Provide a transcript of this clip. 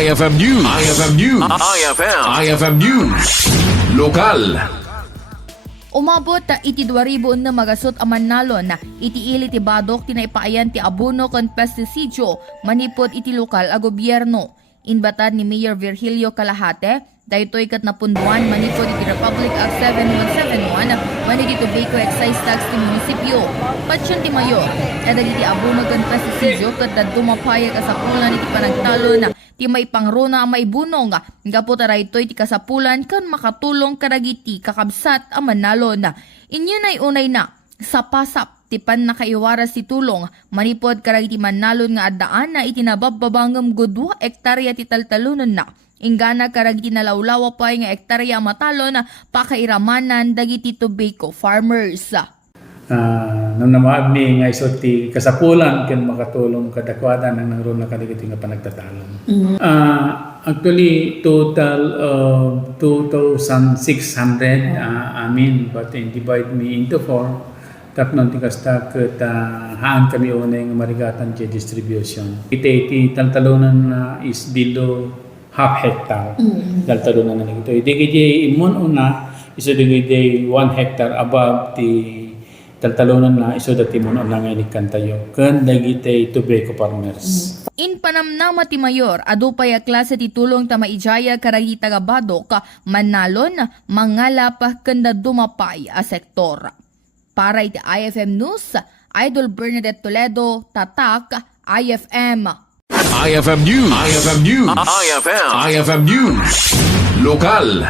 IFM News. IFM News. IFM News. Lokal. Umabot iti 2,000 na magasot aman nalon na iti ili ti badok tinaipayan ti abono kon pestisidyo manipod iti lokal a gobyerno. Inbatan ni Mayor Virgilio Calahate, daytoy kat napunduan manipod iti Republic Act 7171 manigi tobacco excise tax ti munisipyo. Patsyon ti Mayor, kadagiti abono kon pestisidyo kat dumapayag kasapulan iti panagtalo na ti may pangrona ang maibunong nga po taraytoy ti kasapulan kan makatulong kadagiti kakabsat ang manalo na. Inyo na'y unay na sa pasap ti pan nakaiwaras ti tulong manipod kadagiti manalon nga addaan na itinabababangam godwa ektarya ti taltalunan na. Ingana kadagiti nalawlawa pa nga ektarya matalon na pakairamanan dagiti tobacco farmers. Nung namaag ni nga isot ti kasapulan ken makatulong kadakwada nang nangron na kadagiti nga panagtatalon. Actually total of 2,600 amin, but divide me into 4. Tapnon ti kasta ket haan kami unay nga marigatan ti distribution. Iti taltalunan is below half hectare. Taltalunan na nito. Digiti imon una iso digiti 1 hectare above ti taltalunan na iso dati mo na ngay ni kantayo kan dagiti tobacco farmers. In panamnama ti Mayor, adu pay a klase ti tulong ta maijaya karagi tagabadok manalon mangalap kanda dumapay a sektor. Para iti IFM News, Idol Bernadette Toledo, Tatak, IFM. IFM News. IFM News. IFM News. Lokal.